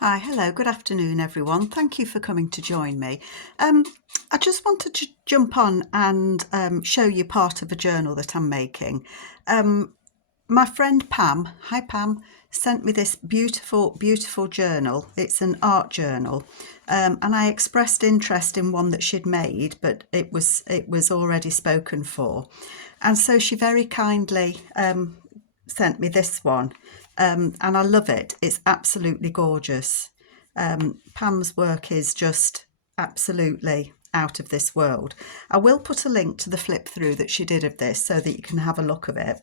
Hi, hello, good afternoon everyone. Thank you for coming to join me. I just wanted to jump on and show you part of a journal that I'm making. My friend Pam, hi Pam, sent me this beautiful journal. It's an art journal, and I expressed interest in one that she'd made, but it was already spoken for. And so she very kindly sent me this one, and I love it. It's absolutely gorgeous. Pam's work is just absolutely out of this world. I will put a link to the flip through that she did of this so that you can have a look of it.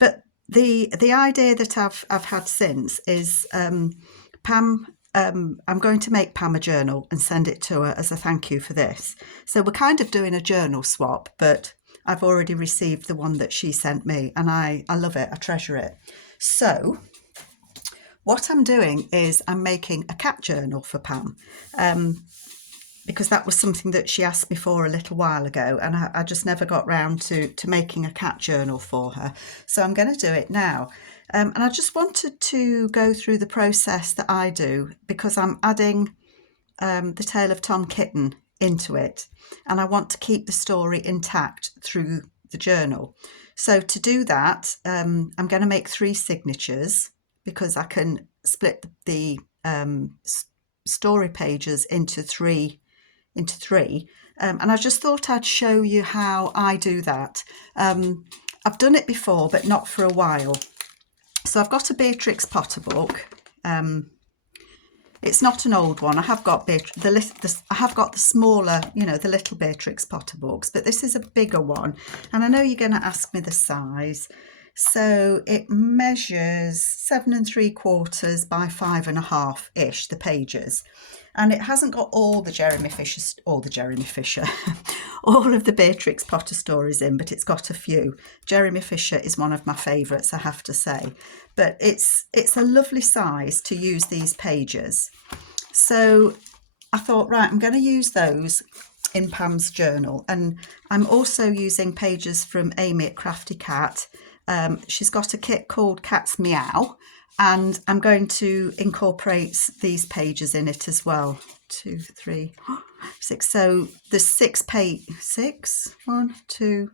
But the idea that I've had since is Pam. I'm going to make Pam a journal and send it to her as a thank you for this. So we're kind of doing a journal swap, but I've already received the one that she sent me, and I love it. I treasure it. So what I'm doing is I'm making a cat journal for Pam, because that was something that she asked me for a little while ago, and I just never got round to making a cat journal for her. So I'm going to do it now. And I just wanted to go through the process that I do, because I'm adding the tale of Tom Kitten into it, and I want to keep the story intact through the journal. So to do that, I'm going to make 3 signatures, because I can split the story pages into three. And I just thought I'd show you how I do that. I've done it before, but not for a while. So I've got a Beatrix Potter book. It's not an old one. I have got the smaller, the little Beatrix Potter books, but this is a bigger one. And I know you're going to ask me the size. So it measures 7 3/4 by 5.5 ish, the pages. And it hasn't got all of the Beatrix Potter stories in, but it's got a few. Jeremy Fisher is one of my favourites, I have to say. But it's a lovely size to use these pages. So I thought, right, I'm going to use those in Pam's journal. And I'm also using pages from Amy at Crafty Cat. She's got a kit called Cat's Meow, and I'm going to incorporate these pages in it as well. 2, 3, 6. So there's 6 pages. 1, 2,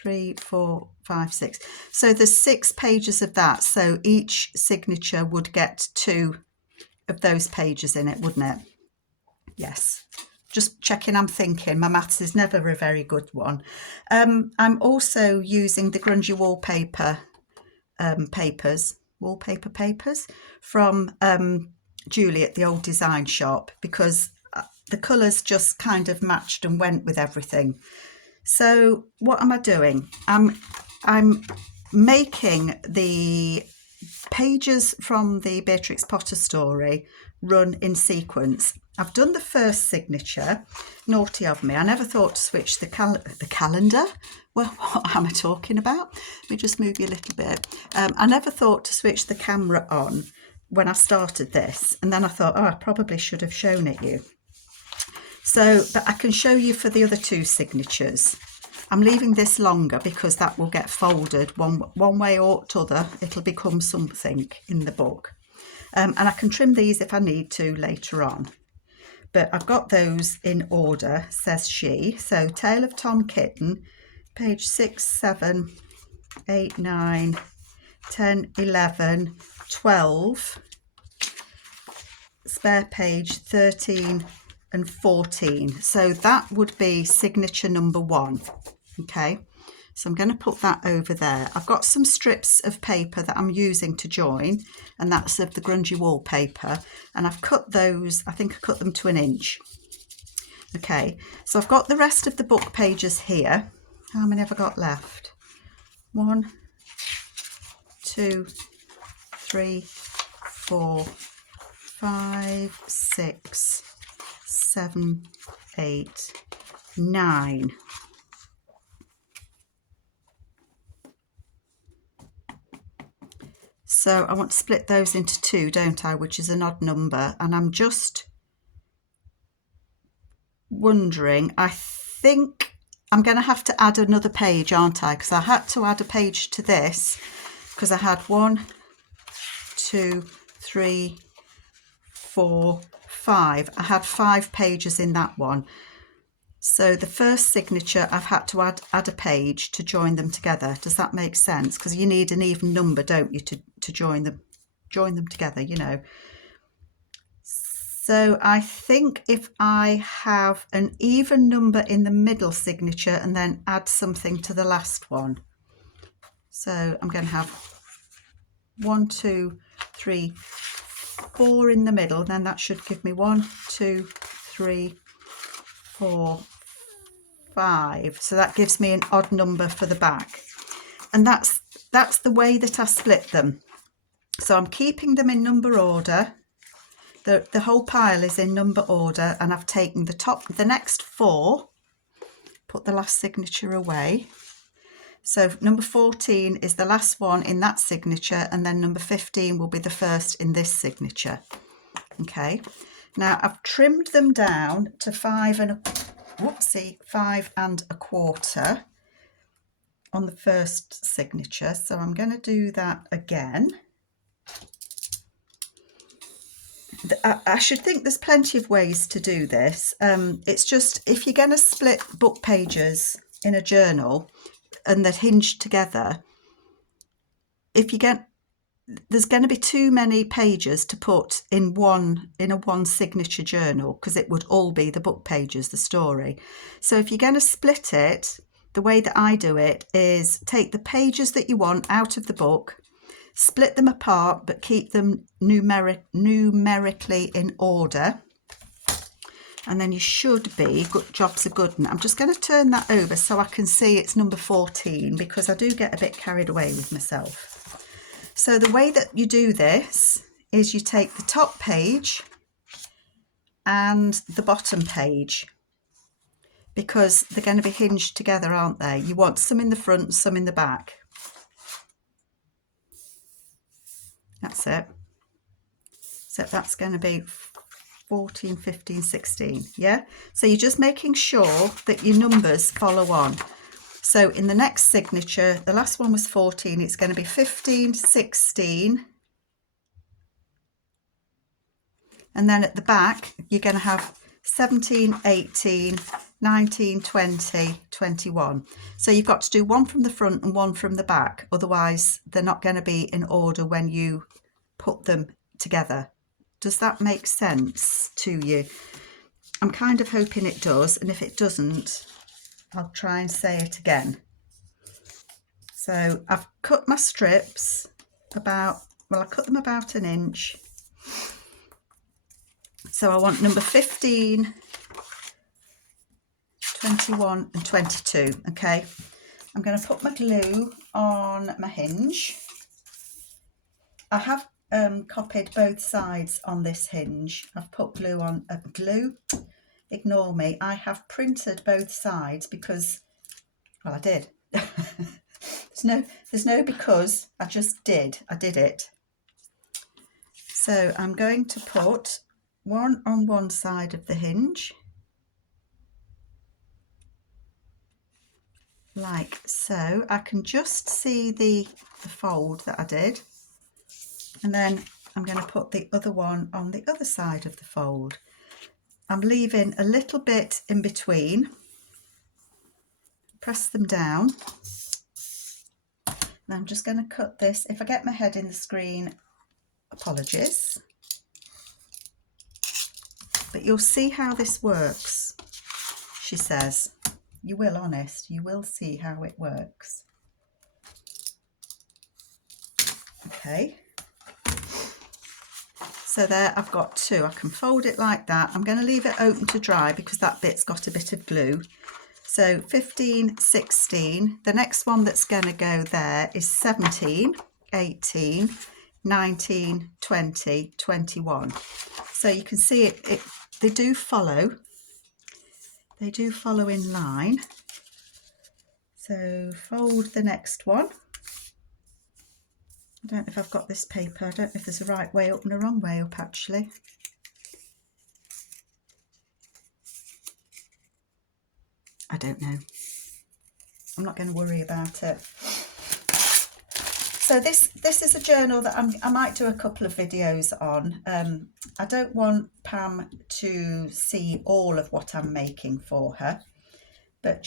3, 4, 5, 6. So there's 6 pages of that. So each signature would get 2 of those pages in it, wouldn't it? Yes. Just checking I'm thinking. My maths is never a very good one. I'm also using the grungy wallpaper papers from Julie at the Old Design Shop, because the colours just kind of matched and went with everything. So what am I doing? I'm making the pages from the Beatrix Potter story run in sequence. I've done the first signature. Naughty of me. I never thought to switch the calendar. Well, what am I talking about? Let me just move you a little bit. I never thought to switch the camera on when I started this. And then I thought, I probably should have shown it you. So, but I can show you for the other 2 signatures. I'm leaving this longer because that will get folded one way or t'other. It'll become something in the book. And I can trim these if I need to later on. But I've got those in order, says she. So Tale of Tom Kitten, page 6, 7, 8, 9, 10, 11, 12. Spare page 13 and 14. So that would be signature number 1. Okay, so I'm going to put that over there. I've got some strips of paper that I'm using to join, and that's of the grungy wallpaper, and I've cut those. I think I cut them to 1 inch. Okay, so I've got the rest of the book pages here. How many have I got left? 1, 2, 3, 4, 5, 6, 7, 8, 9. So I want to split those into 2, don't I, which is an odd number. And I'm just wondering, I think I'm going to have to add another page, aren't I? Because I had to add a page to this, because I had 1, 2, 3, 4, 5. I had 5 pages in that one. So the first signature, I've had to add a page to join them together. Does that make sense? Because you need an even number, don't you, to join them together, you know. So I think if I have an even number in the middle signature and then add something to the last one. So I'm going to have 1, 2, 3, 4 in the middle. Then that should give me 1, 2, 3, 4, 5. So that gives me an odd number for the back. And that's the way that I split them. So I'm keeping them in number order. The whole pile is in number order, and I've taken the next 4, put the last signature away. So number 14 is the last one in that signature, and then number 15 will be the first in this signature. Okay, now I've trimmed them down to 5 and a quarter on the first signature. So I'm going to do that again. I should think there's plenty of ways to do this. It's just, if you're going to split book pages in a journal and they're hinged together, there's going to be too many pages to put in a one signature journal, because it would all be the book pages, the story. So if you're going to split it, the way that I do it is take the pages that you want out of the book, split them apart, but keep them numerically in order. And then you should be, good jobs are good. And I'm just going to turn that over so I can see it's number 14, because I do get a bit carried away with myself. So the way that you do this is you take the top page and the bottom page, because they're going to be hinged together, aren't they? You want some in the front, some in the back. That's it. So that's going to be 14, 15, 16. Yeah. So you're just making sure that your numbers follow on. So in the next signature, the last one was 14. It's going to be 15, 16. And then at the back, you're going to have 17, 18, 19, 20, 21. So you've got to do one from the front and one from the back. Otherwise, they're not going to be in order when you put them together. Does that make sense to you? I'm kind of hoping it does. And if it doesn't, I'll try and say it again. So I've cut my strips I cut them about an inch. So I want number 15, 21 and 22. Okay, I'm going to put my glue on my hinge. I have copied both sides on this hinge. I've put glue on ignore me, I have printed both sides because, well, I did. there's no because, I just did. I did it. So I'm going to put one on one side of the hinge, like so. I can just see the fold that I did, and then I'm going to put the other one on the other side of the fold. I'm leaving a little bit in between. Press them down. And I'm just going to cut this. If I get my head in the screen, apologies. But you'll see how this works, she says. You will, honest, you will see how it works. Okay. So there, I've got two. I can fold it like that. I'm going to leave it open to dry because that bit's got a bit of glue. So 15, 16. The next one that's going to go there is 17, 18, 19, 20, 21. So you can see they do follow. They do follow in line. So fold the next one. I don't know if I've got this paper. I don't know if there's a right way up and a wrong way up, actually. I don't know. I'm not going to worry about it. So this is a journal that I might do a couple of videos on. I don't want Pam to see all of what I'm making for her, but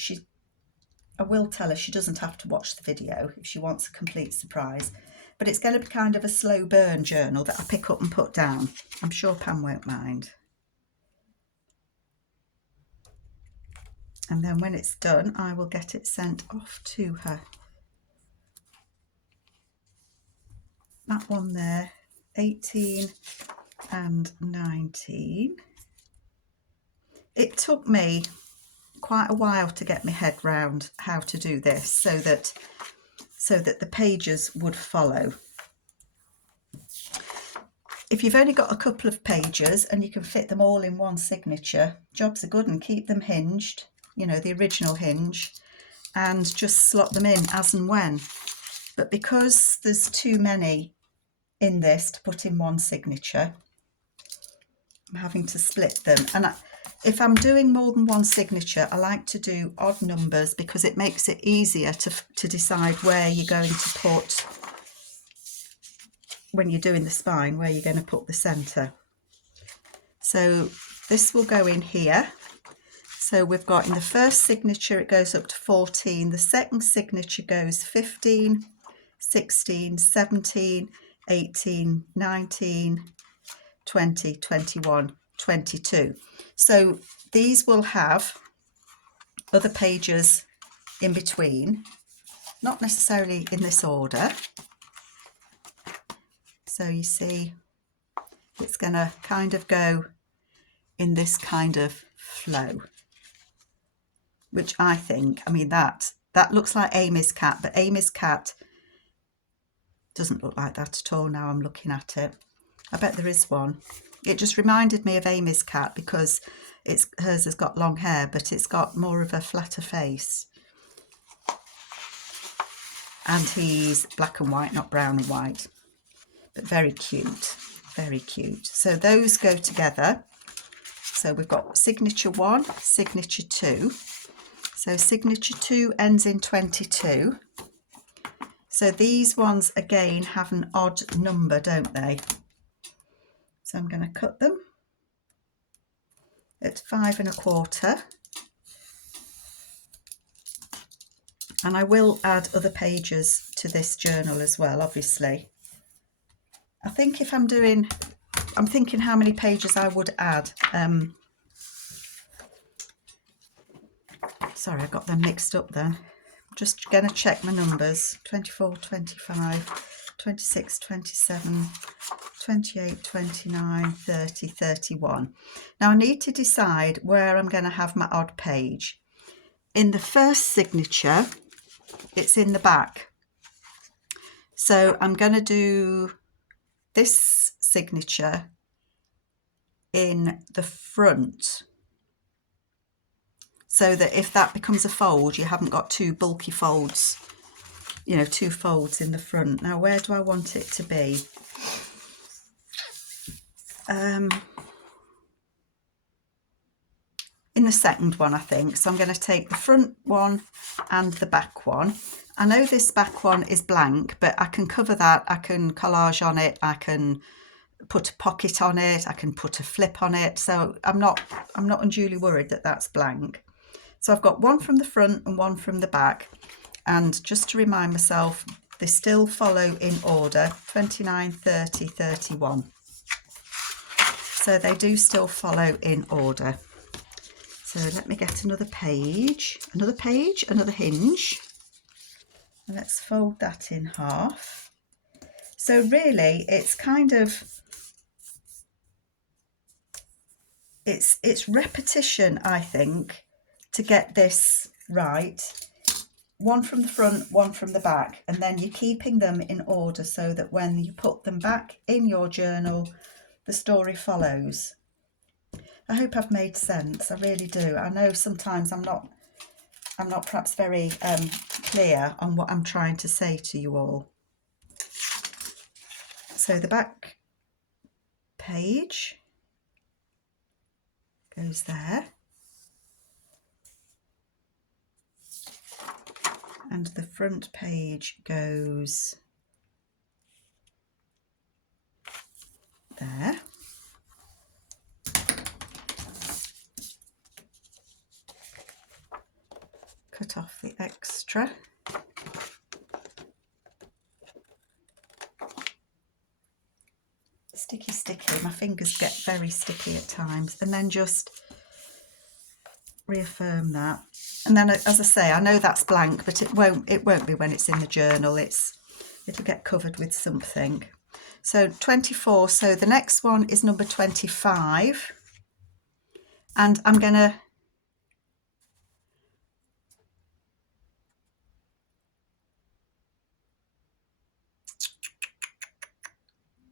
I will tell her she doesn't have to watch the video if she wants a complete surprise. But it's going to be kind of a slow burn journal that I pick up and put down. I'm sure Pam won't mind. And then when it's done, I will get it sent off to her. That one there, 18 and 19. It took me quite a while to get my head round how to do this so that the pages would follow. If you've only got a couple of pages and you can fit them all in one signature, jobs are good, and keep them hinged, you know, the original hinge, and just slot them in as and when. But because there's too many in this to put in one signature, I'm having to split them. And if I'm doing more than one signature, I like to do odd numbers because it makes it easier to decide where you're going to put, when you're doing the spine, where you're going to put the centre. So this will go in here. So we've got in the first signature, it goes up to 14. The second signature goes 15, 16, 17, 18, 19, 20, 21, 22. So these will have other pages in between, not necessarily in this order. So you see, it's going to kind of go in this kind of flow, which I think, I mean, that looks like Amy's cat, but Amy's cat doesn't look like that at all now I'm looking at it. I bet there is one. It just reminded me of Amy's cat because hers has got long hair, but it's got more of a flatter face. And he's black and white, not brown and white, but very cute, very cute. So those go together. So we've got signature 1, signature 2. So signature 2 ends in 22. So these ones again have an odd number, don't they? So I'm going to cut them at 5 1/4. And I will add other pages to this journal as well, obviously. I think if I'm thinking how many pages I would add. Sorry, I got them mixed up then. I'm just going to check my numbers. 24, 25, 26, 27, 28, 29, 30, 31. Now I need to decide where I'm going to have my odd page. In the first signature, it's in the back. So I'm going to do this signature in the front, so that if that becomes a fold, you haven't got two bulky folds, you know, two folds in the front. Now, where do I want it to be? In the second one, I think. So I'm going to take the front one and the back one. I know this back one is blank, but I can cover that. I can collage on it. I can put a pocket on it. I can put a flip on it. So I'm not unduly worried that that's blank. So I've got one from the front and one from the back. And just to remind myself, they still follow in order, 29, 30, 31. So they do still follow in order. So let me get another page, another hinge. And let's fold that in half. So really it's kind of, it's repetition, I think, to get this right. One from the front, one from the back, and then you're keeping them in order so that when you put them back in your journal, the story follows. I hope I've made sense. I really do. I know sometimes I'm not perhaps very clear on what I'm trying to say to you all. So the back page goes there. And the front page goes there. Cut off the extra. Sticky, sticky. My fingers get very sticky at times. And then just reaffirm that. And then, as I say, I know that's blank, but it won't be when it's in the journal. It'll get covered with something. So 24. So the next one is number 25. And I'm going to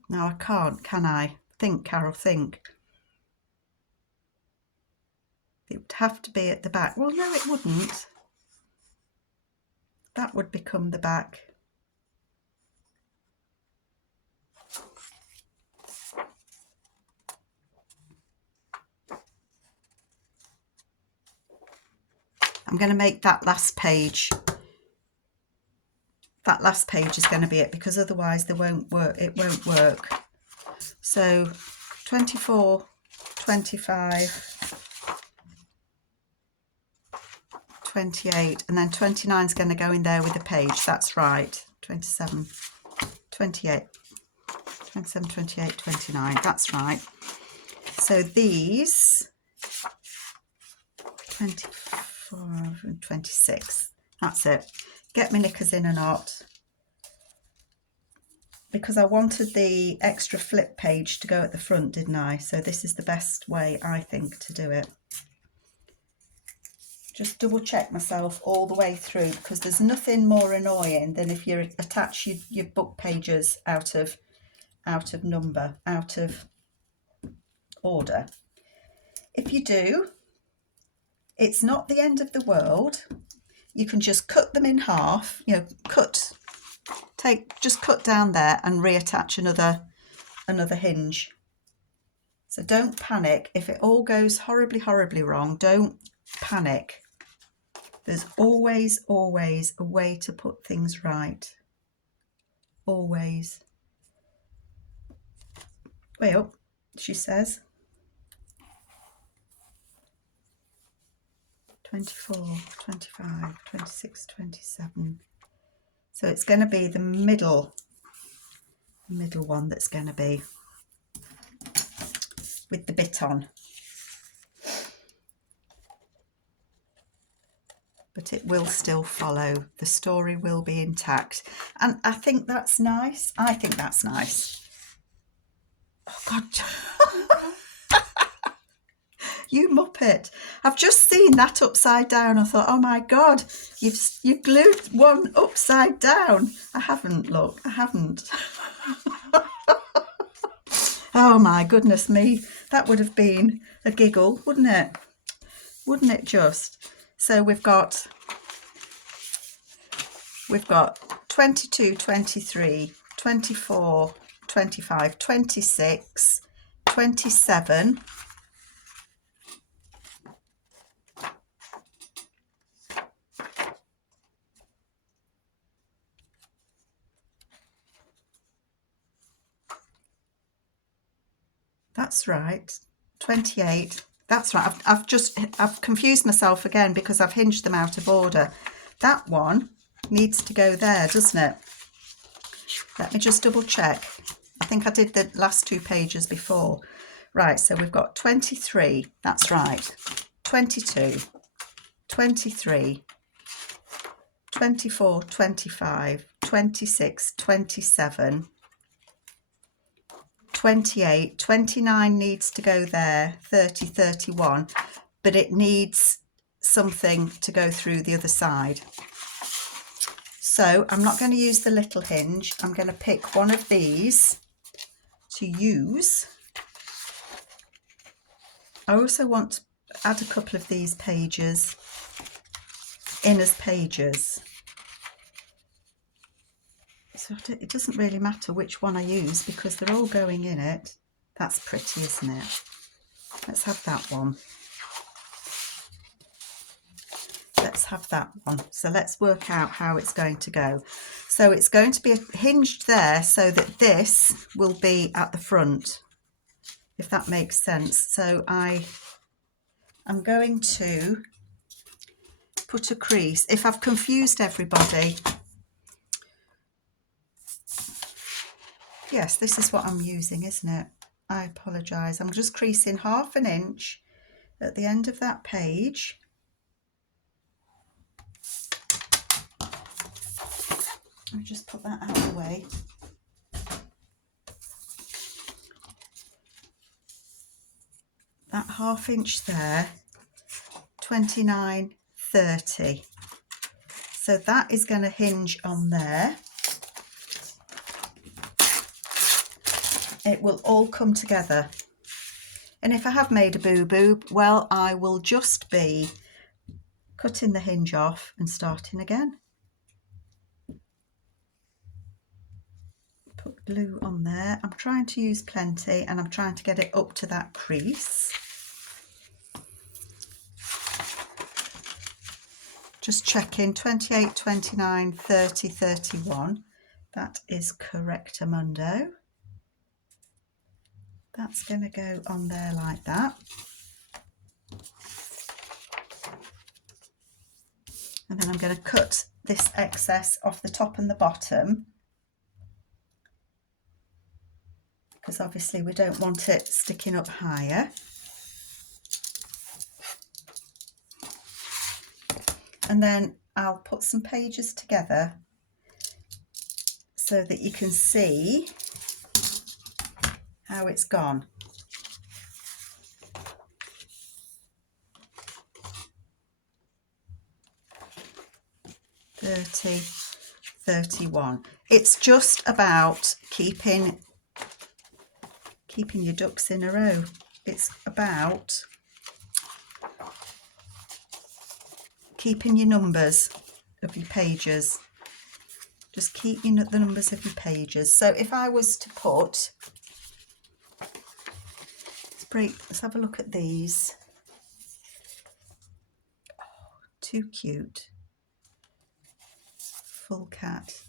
no, I can't, can I? Think, Carol, think. It would have to be at the back. Well, no, it wouldn't. That would become the back. I'm going to make that last page. That last page is going to be it, because otherwise it won't work. So 24, 25, 28, and then 29 is going to go in there with a page. That's right. 27, 28, 27, 28, 29. That's right. So these 24 and 26. That's it. Get my knickers in a knot, because I wanted the extra flip page to go at the front, didn't I? So this is the best way, I think, to do it. Just double check myself all the way through, because there's nothing more annoying than if you attach your book pages out of order. If you do, it's not the end of the world. You can just cut them in half, just cut down there and reattach another hinge. So don't panic if it all goes horribly wrong. Don't panic. There's always a way to put things right. Always. Way up, she says. 24, 25, 26, 27. So it's going to be the middle one that's going to be with the bit on. But it will still follow. The story will be intact. And I think that's nice. I think that's nice. Oh, God. You muppet. I've just seen that upside down. I thought, oh my God, you've glued one upside down. I haven't, look, I haven't. Oh my goodness me. That would have been a giggle, wouldn't it? Wouldn't it just? So we've got 22, 23, 24, 25, 26, 27. That's right. 28. That's right. I've confused myself again because I've hinged them out of order. That one needs to go there, doesn't it? Let me just double check. I think I did the last two pages before. Right, so we've got 23. That's right. 22, 23, 24, 25, 26, 27, 28, 29 needs to go there, 30, 31, but it needs something to go through the other side. So I'm not going to use the little hinge. I'm going to pick one of these to use. I also want to add a couple of these pages in as pages. So it doesn't really matter which one I use because they're all going in it. That's pretty, isn't it? Let's have that one. Let's have that one. So let's work out how it's going to go. So it's going to be hinged there so that this will be at the front. if that makes sense. So I'm going to put a crease. If I've confused everybody, yes, this is what I'm using, isn't it? I apologise. I'm just creasing 1/2 inch at the end of that page. Let me just put that out of the way. That 1/2 inch there, 29.30. So that is going to hinge on there. It will all come together. And if I have made a boo-boo, well, I will just be cutting the hinge off and starting again. Put glue on there. I'm trying to use plenty and I'm trying to get it up to that crease. Just checking, 28, 29, 30, 31. That is correctamundo. That's going to go on there like that. And then I'm going to cut this excess off the top and the bottom, because obviously we don't want it sticking up higher. And then I'll put some pages together so that you can see how it's gone. (30, 31). It's just about keeping your ducks in a row. It's about keeping your numbers of your pages. Just keeping the numbers of your pages. So if I was to put, let's have a look at these. Oh, too cute. Full cat,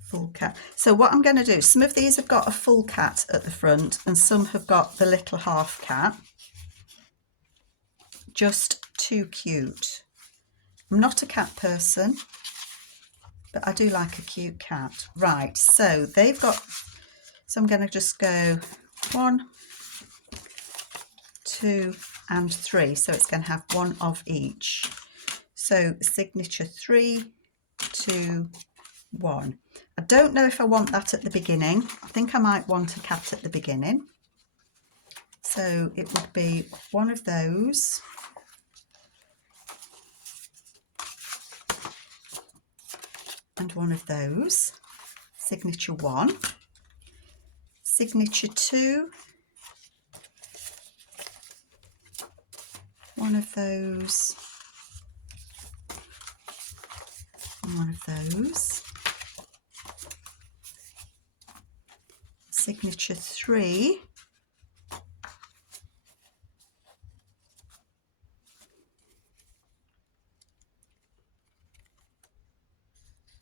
full cat. So what I'm going to do, some of these have got a full cat at the front and some have got the little half cat. Just too cute. I'm not a cat person, but I do like a cute cat. Right, so they've got, so I'm going to just go 1, 2 and 3. So it's going to have one of each. So signature 3, 2, 1. I don't know if I want that at the beginning. I think I might want a cat at the beginning. So it would be one of those. And one of those. Signature 1. Signature 2. One of those. One of those. Signature 3.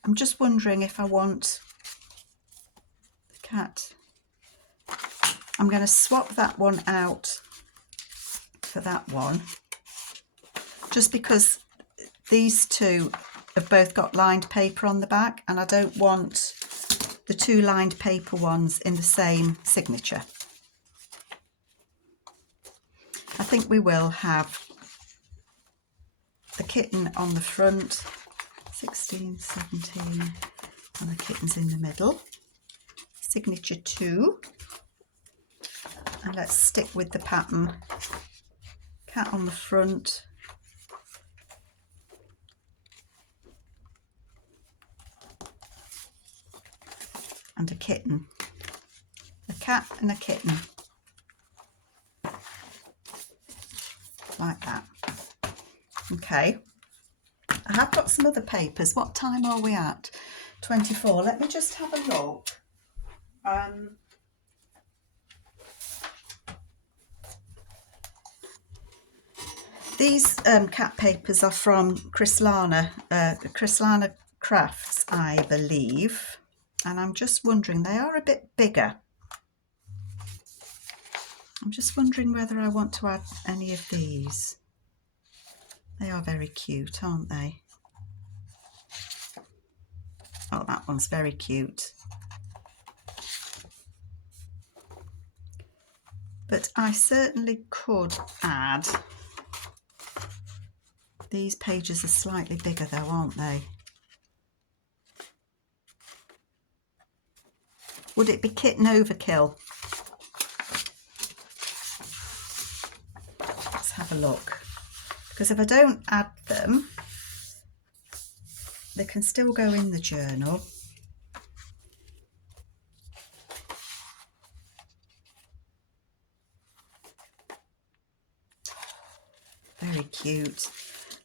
I'm just wondering if I want the cat. I'm going to swap that one out for that one, just because these two have both got lined paper on the back and I don't want the 2 lined paper ones in the same signature. I think we will have the kitten on the front, 16, 17, and the kitten's in the middle. Signature 2, and let's stick with the pattern. Cat on the front, and a kitten. A cat and a kitten. Like that. Okay. I have got some other papers. What time are we at? 24. Let me just have a look. These cat papers are from Chryslana Crafts, I believe. And I'm just wondering, they are a bit bigger. I'm just wondering whether I want to add any of these. They are very cute, aren't they? Oh, that one's very cute. But I certainly could add. These pages are slightly bigger though, aren't they? Would it be kitten overkill? Let's have a look. Because if I don't add them, they can still go in the journal. Very cute.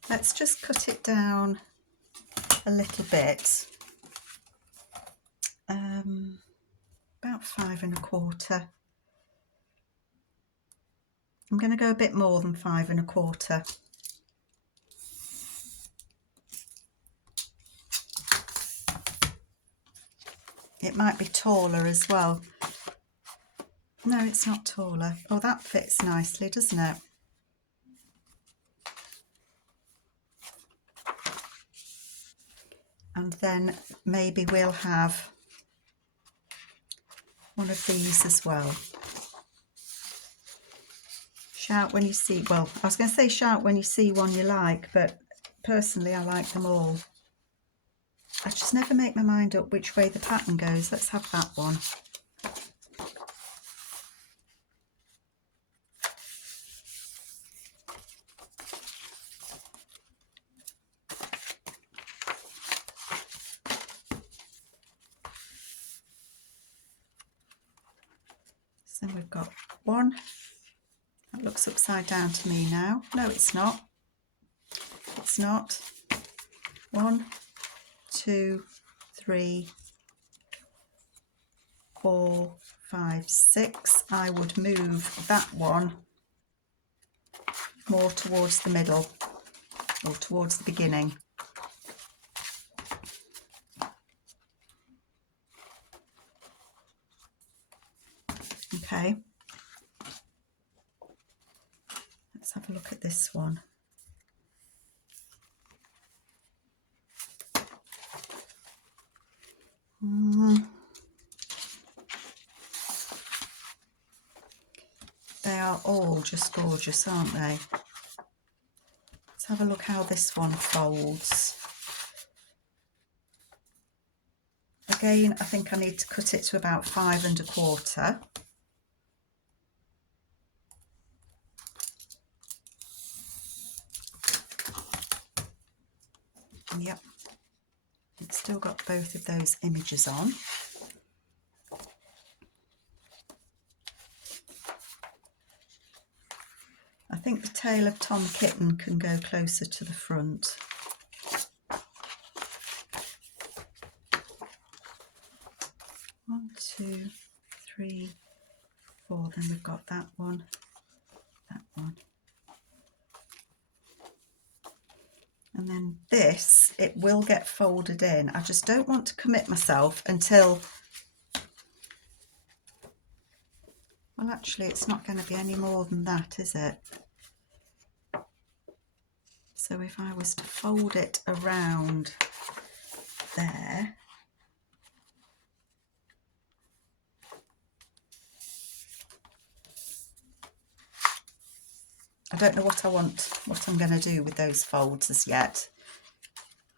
Let's just cut it down a little bit. About 5 1/4. I'm going to go a bit more than 5 1/4. It might be taller as well. No, it's not taller. Oh, that fits nicely, doesn't it? And then maybe we'll have one of these as well. Shout when you see, well, I was going to say shout when you see one you like, but personally I like them all. I just never make my mind up which way the pattern goes. Let's have that one. So we've got one. That looks upside down to me now. No, it's not. It's not. 1, 2, 3, 4, 5, 6. I would move that one more towards the middle or towards the beginning. Okay. Let's have a look at this one. They are all just gorgeous, aren't they? Let's have a look how this one folds. Again, I think I need to cut it to about 5 1/4. Yep, it's still got both of those images on. I think the tail of Tom Kitten can go closer to the front. One, 2, 3, 4. Then we've got that one, that one. And then this, it will get folded in. I just don't want to commit myself until, well, actually it's not going to be any more than that, is it? So if I was to fold it around there, I don't know what I'm going to do with those folds as yet.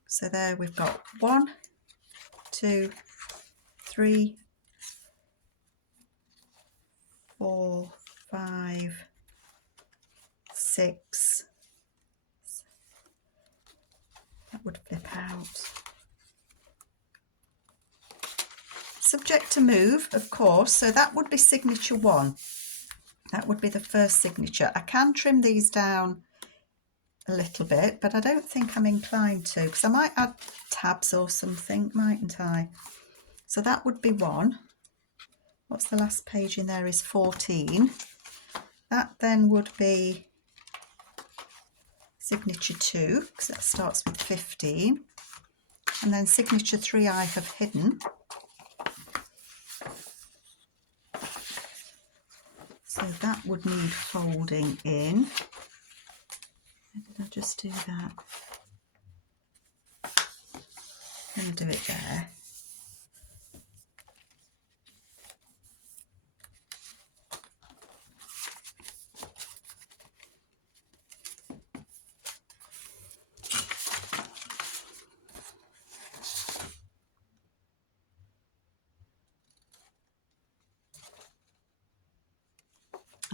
So there we've got 1, 2, 3, 4, 5, 6. That would flip out. Subject to move, of course, so that would be signature 1. That would be the first signature. I can trim these down a little bit, but I don't think I'm inclined to, because I might add tabs or something, mightn't I? So that would be 1. What's the last page in there is 14. That then would be signature 2, because that starts with 15. And then signature 3 I have hidden. So that would need folding in. Where did I just do that? I'm going to do it there.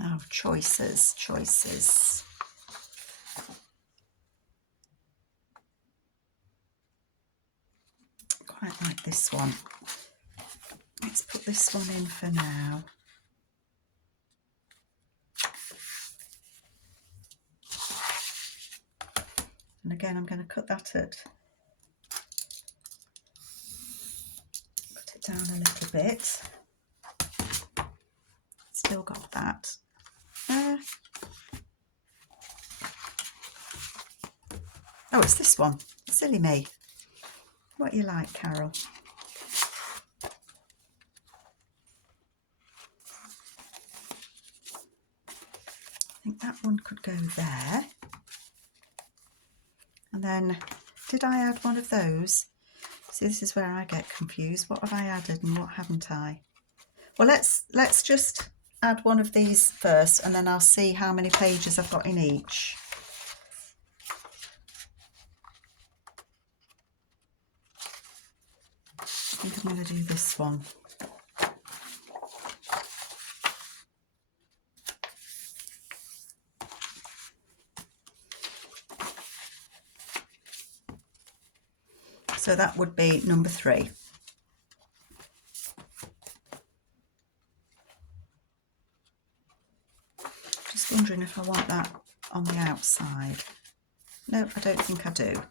Oh, choices, choices. Quite like this one. Let's put this one in for now. And again, I'm going to cut that at, cut it down a little bit. Still got that. Oh, it's this one. Silly me. What you like, Carol? I think that one could go there. And then, did I add one of those? See, this is where I get confused. What have I added and what haven't I? Well, let's just add one of these first, and then I'll see how many pages I've got in each. I think I'm going to do this one. So that would be number 3. Just wondering if I want that on the outside. No, I don't think I do.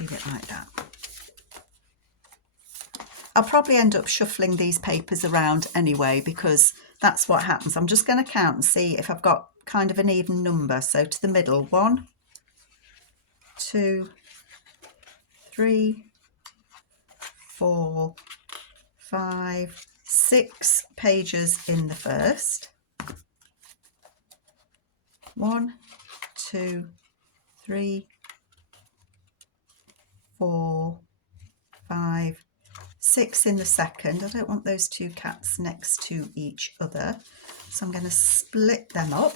Leave it like that. I'll probably end up shuffling these papers around anyway, because that's what happens. I'm just going to count and see if I've got kind of an even number. So to the middle, 1, 2, 3, 4, 5, 6 pages in the first. 1, 2, 3, 4, 5, 6 in the second. I don't want those 2 cats next to each other, so I'm going to split them up.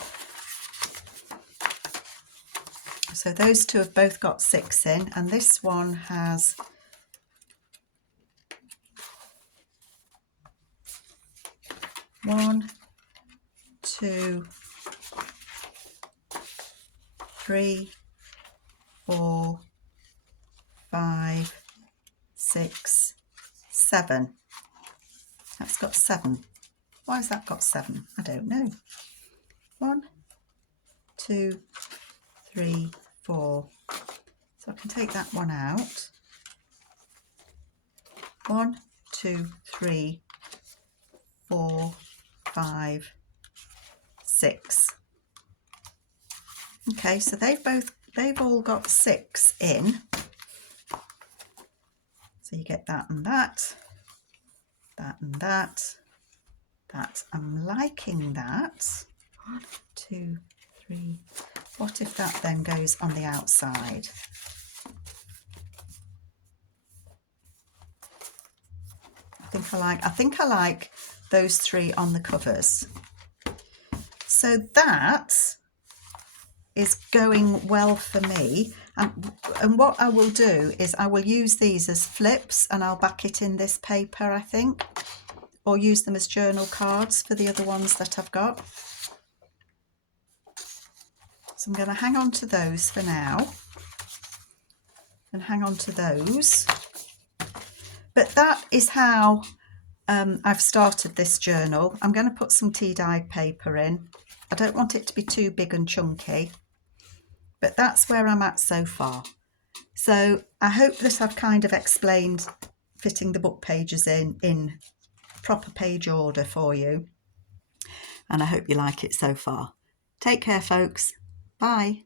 So those 2 have both got 6 in, and this one has 1, 2, 3, 4, 5, 6, 7. That's got 7. Why has that got 7? I don't know. 1, 2, 3, 4. So I can take that one out. 1, 2, 3, 4, 5, 6. Okay, so they've all got 6 in. So you get that and that, that and that, that. I'm liking that. 1, 2, 3. What if that then goes on the outside? I think I like those 3 on the covers. So that is going well for me. And what I will do is I will use these as flips, and I'll back it in this paper, I think, or use them as journal cards for the other ones that I've got. So I'm going to hang on to those for now, and hang on to those. But that is how I've started this journal. I'm going to put some tea dyed paper in. I don't want it to be too big and chunky, but that's where I'm at so far. So I hope that I've kind of explained fitting the book pages in proper page order for you, and I hope you like it so far. Take care, folks. Bye.